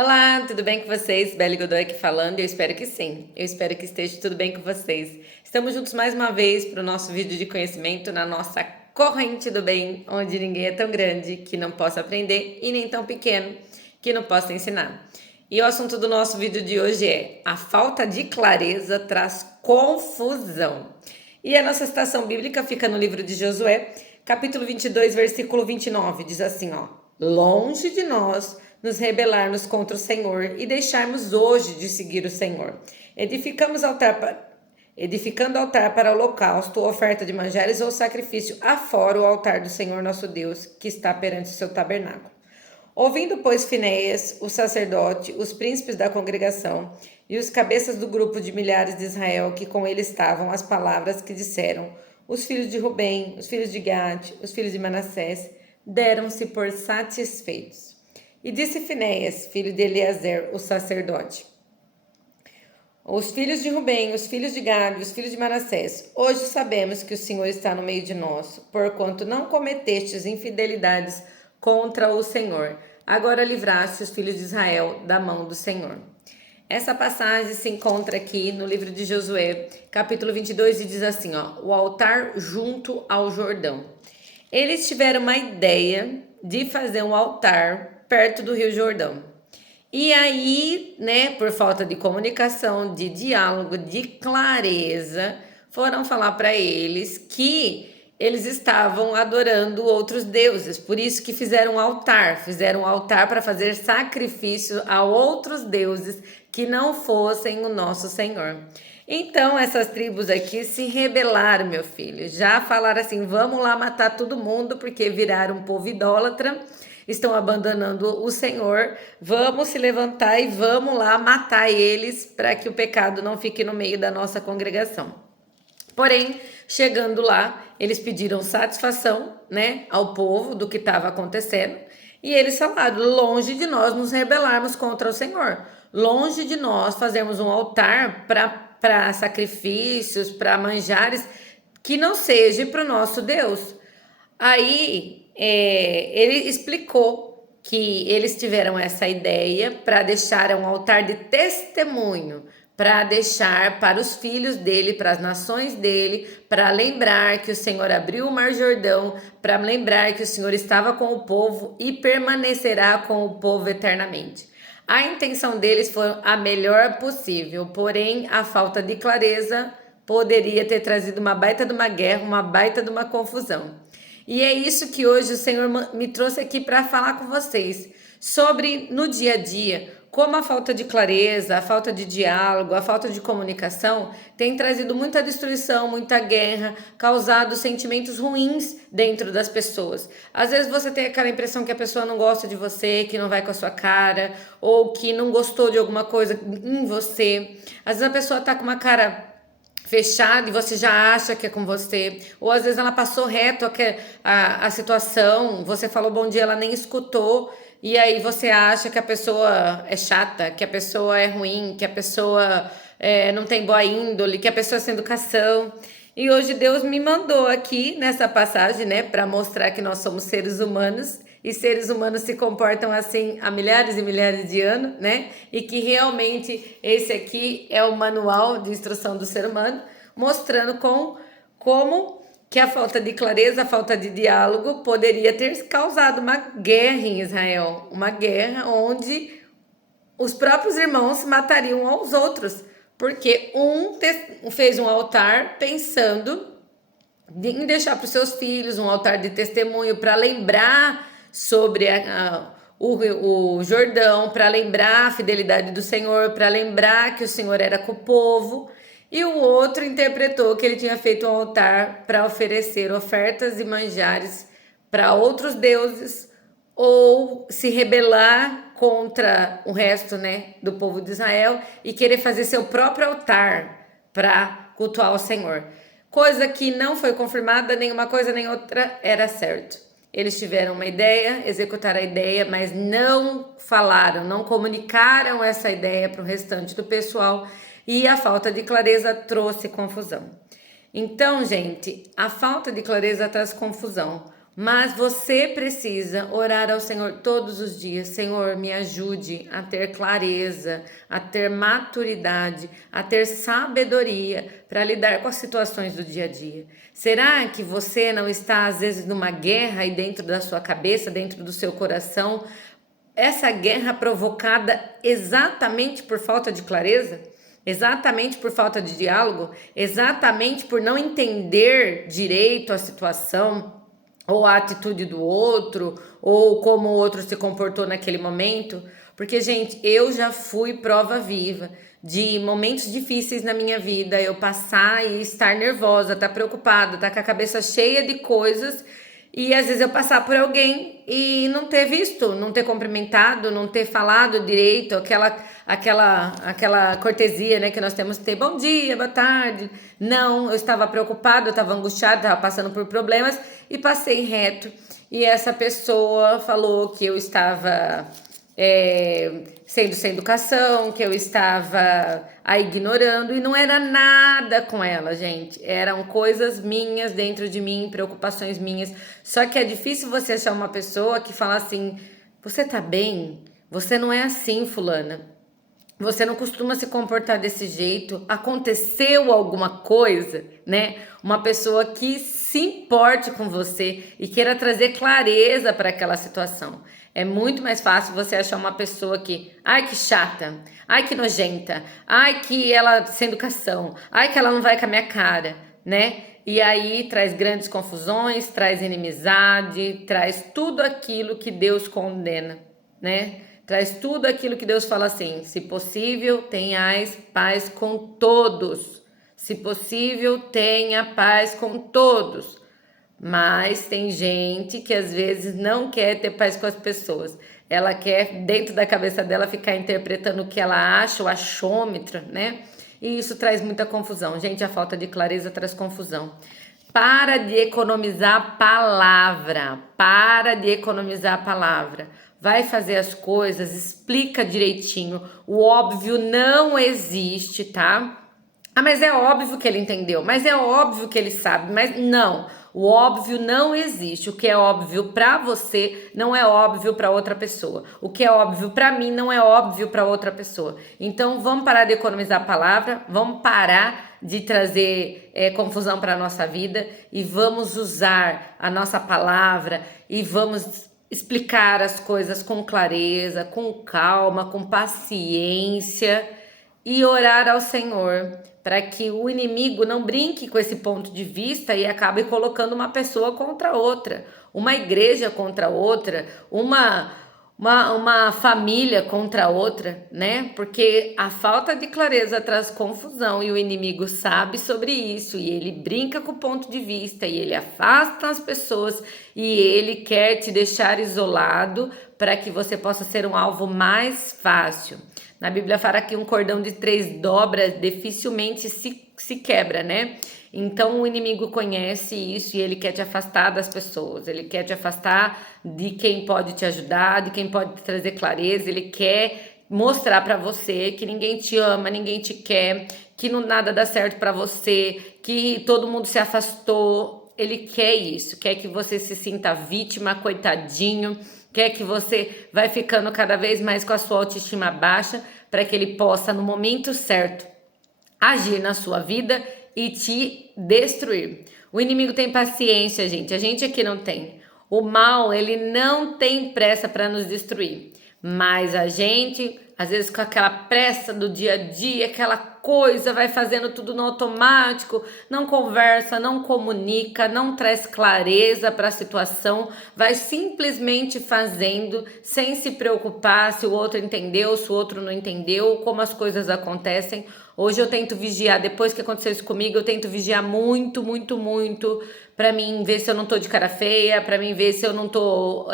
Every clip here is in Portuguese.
Olá, tudo bem com vocês? Belle Godoy aqui falando, eu espero que sim. Eu espero que esteja tudo bem com vocês. Estamos juntos mais uma vez para o nosso vídeo de conhecimento na nossa corrente do bem, onde ninguém é tão grande que não possa aprender e nem tão pequeno que não possa ensinar. E o assunto do nosso vídeo de hoje é: a falta de clareza traz confusão. E a nossa citação bíblica fica no livro de Josué, capítulo 22, versículo 29, diz assim, ó: longe de nós nos rebelarmos contra o Senhor e deixarmos hoje de seguir o Senhor. Edificando altar para holocausto, oferta de manjares ou sacrifício, afora o altar do Senhor nosso Deus, que está perante o seu tabernáculo. Ouvindo, pois, Finéias, o sacerdote, os príncipes da congregação e os cabeças do grupo de milhares de Israel que com ele estavam, as palavras que disseram, os filhos de Rubem, os filhos de Gade, os filhos de Manassés, deram-se por satisfeitos. E disse Finéias, filho de Eleazer, o sacerdote: os filhos de Rubem, os filhos de Gade, os filhos de Manassés, hoje sabemos que o Senhor está no meio de nós, porquanto não cometestes infidelidades contra o Senhor. Agora livraste os filhos de Israel da mão do Senhor. Essa passagem se encontra aqui no livro de Josué, capítulo 22, e diz assim, ó: o altar junto ao Jordão. Eles tiveram uma ideia de fazer um altar perto do Rio Jordão. E aí, né, por falta de comunicação, de diálogo, de clareza, foram falar para eles que eles estavam adorando outros deuses. Por isso que fizeram um altar para fazer sacrifício a outros deuses que não fossem o nosso Senhor. Então, essas tribos aqui se rebelaram, meu filho. Já falaram assim: vamos lá matar todo mundo, porque viraram um povo idólatra, estão abandonando o Senhor. Vamos se levantar e vamos lá matar eles, para que o pecado não fique no meio da nossa congregação. Porém, chegando lá, eles pediram satisfação, né, ao povo do que estava acontecendo. E eles falaram: longe de nós nos rebelarmos contra o Senhor. Longe de nós fazermos um altar para sacrifícios, para manjares, que não seja para o nosso Deus. Aí ele explicou que eles tiveram essa ideia para deixar um altar de testemunho, para deixar para os filhos dele, para as nações dele, para lembrar que o Senhor abriu o Mar Jordão, para lembrar que o Senhor estava com o povo e permanecerá com o povo eternamente. A intenção deles foi a melhor possível, porém a falta de clareza poderia ter trazido uma baita de uma guerra, uma baita de uma confusão. E é isso que hoje o Senhor me trouxe aqui para falar com vocês, sobre no dia a dia, como a falta de clareza, a falta de diálogo, a falta de comunicação tem trazido muita destruição, muita guerra, causado sentimentos ruins dentro das pessoas. Às vezes você tem aquela impressão que a pessoa não gosta de você, que não vai com a sua cara, ou que não gostou de alguma coisa em você. Às vezes a pessoa tá com uma cara fechada e você já acha que é com você, ou às vezes ela passou reto a situação, você falou bom dia, ela nem escutou, e aí você acha que a pessoa é chata, que a pessoa é ruim, que a pessoa não tem boa índole, que a pessoa é sem educação. E hoje Deus me mandou aqui nessa passagem, né, para mostrar que nós somos seres humanos, e seres humanos se comportam assim há milhares e milhares de anos, né? E que realmente esse aqui é o manual de instrução do ser humano, mostrando como que a falta de clareza, a falta de diálogo poderia ter causado uma guerra em Israel, uma guerra onde os próprios irmãos matariam aos outros, porque um fez um altar pensando em deixar para os seus filhos um altar de testemunho para lembrar sobre o Jordão, para lembrar a fidelidade do Senhor, para lembrar que o Senhor era com o povo. E o outro interpretou que ele tinha feito um altar para oferecer ofertas e manjares para outros deuses, ou se rebelar contra o resto, né, do povo de Israel e querer fazer seu próprio altar para cultuar o Senhor. Coisa que não foi confirmada, nenhuma coisa nem outra era certo. Eles tiveram uma ideia, executaram a ideia, mas não falaram, não comunicaram essa ideia para o restante do pessoal, e a falta de clareza trouxe confusão. Então, gente, a falta de clareza traz confusão. Mas você precisa orar ao Senhor todos os dias. Senhor, me ajude a ter clareza, a ter maturidade, a ter sabedoria para lidar com as situações do dia a dia. Será que você não está, às vezes, numa guerra aí dentro da sua cabeça, dentro do seu coração? Essa guerra provocada exatamente por falta de clareza? Exatamente por falta de diálogo? Exatamente por não entender direito a situação? Ou a atitude do outro, ou como o outro se comportou naquele momento. Porque, gente, eu já fui prova viva de momentos difíceis na minha vida, eu passar e estar nervosa, estar preocupada, estar com a cabeça cheia de coisas, e às vezes eu passar por alguém e não ter visto, não ter cumprimentado, não ter falado direito, aquela cortesia, né, que nós temos que ter, bom dia, boa tarde. Não, eu estava preocupada, eu estava angustiada, estava passando por problemas e passei reto. E essa pessoa falou que eu estava sendo sem educação, que eu estava a ignorando, e não era nada com ela, gente. Eram coisas minhas dentro de mim, preocupações minhas. Só que é difícil você achar uma pessoa que fala assim: você tá bem? Você não é assim, fulana. Você não costuma se comportar desse jeito. Aconteceu alguma coisa, né? Uma pessoa que se importe com você e queira trazer clareza para aquela situação. É muito mais fácil você achar uma pessoa que, ai, que chata, ai, que nojenta, ai, que ela sem educação, ai, que ela não vai com a minha cara, né? E aí traz grandes confusões, traz inimizade, traz tudo aquilo que Deus condena, né? Traz tudo aquilo que Deus fala assim: se possível, tenhais paz com todos. Se possível, tenha paz com todos. Mas tem gente que às vezes não quer ter paz com as pessoas. Ela quer, dentro da cabeça dela, ficar interpretando o que ela acha, o achômetro, né? E isso traz muita confusão. Gente, a falta de clareza traz confusão. Para de economizar palavra. Para de economizar palavra. Vai fazer as coisas, explica direitinho. O óbvio não existe, tá? Ah, mas é óbvio que ele entendeu, mas é óbvio que ele sabe, mas não. O óbvio não existe. O que é óbvio para você não é óbvio para outra pessoa. O que é óbvio para mim não é óbvio para outra pessoa. Então vamos parar de economizar a palavra, vamos parar de trazer confusão para a nossa vida e vamos usar a nossa palavra e vamos explicar as coisas com clareza, com calma, com paciência e orar ao Senhor para que o inimigo não brinque com esse ponto de vista e acabe colocando uma pessoa contra outra, uma igreja contra outra, uma família contra outra, né? Porque a falta de clareza traz confusão e o inimigo sabe sobre isso e ele brinca com o ponto de vista e ele afasta as pessoas e ele quer te deixar isolado para que você possa ser um alvo mais fácil. Na Bíblia fala que um cordão de 3 dobras dificilmente se quebra, né? Então o inimigo conhece isso e ele quer te afastar das pessoas, ele quer te afastar de quem pode te ajudar, de quem pode te trazer clareza, ele quer mostrar para você que ninguém te ama, ninguém te quer, que não nada dá certo para você, que todo mundo se afastou. Ele quer isso, quer que você se sinta vítima, coitadinho, quer que você vai ficando cada vez mais com a sua autoestima baixa para que ele possa, no momento certo, agir na sua vida e te destruir. O inimigo tem paciência, gente. A gente aqui não tem. O mal, ele não tem pressa para nos destruir. Mas a gente, às vezes com aquela pressa do dia a dia, aquela coisa, vai fazendo tudo no automático, não conversa, não comunica, não traz clareza para a situação, vai simplesmente fazendo sem se preocupar se o outro entendeu, se o outro não entendeu, como as coisas acontecem. Hoje eu tento vigiar, depois que aconteceu isso comigo, eu tento vigiar muito, para mim ver se eu não tô de cara feia, para mim ver se eu não tô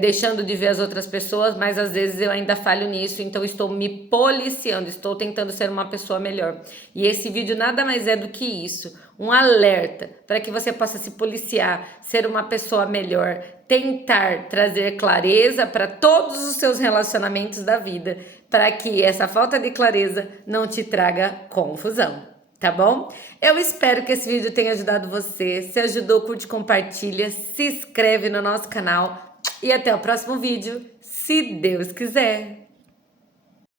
deixando de ver as outras pessoas, mas às vezes eu ainda falho nisso, então estou me policiando, estou tentando ser uma pessoa melhor. E esse vídeo nada mais é do que isso, um alerta para que você possa se policiar, ser uma pessoa melhor, tentar trazer clareza para todos os seus relacionamentos da vida, para que essa falta de clareza não te traga confusão. tá bom? Eu espero que esse vídeo tenha ajudado você. Se ajudou, curte, compartilha, se inscreve no nosso canal e até o próximo vídeo, se Deus quiser.